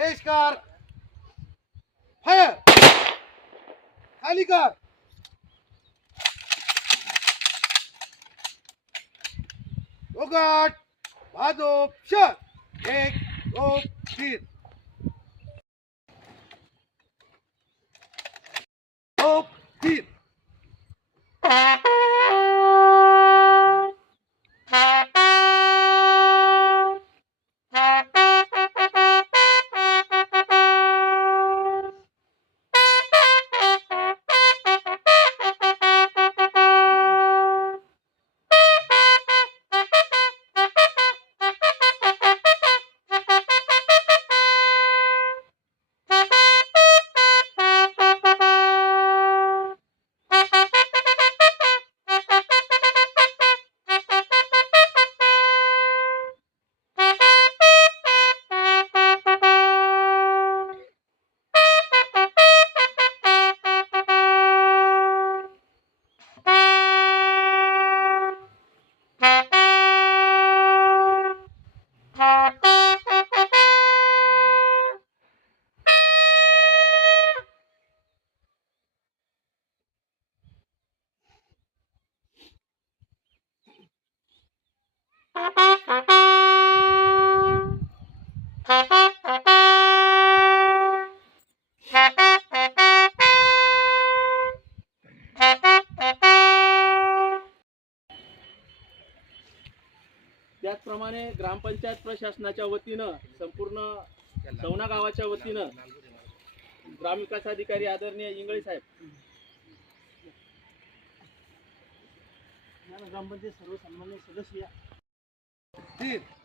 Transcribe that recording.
पेश कर. फायर. खाली कर. उघड. बाजू. शट. 1 2 3. 2 3. त्याचप्रमाणे ग्रामपंचायत प्रशासनाच्या वतीनं संपूर्ण सवना गावाच्या वतीनं ग्रामविकास अधिकारी आदरणीय इंगळे साहेब, ग्रामपंचायत सर्व सन्मान्य सदस्य. 3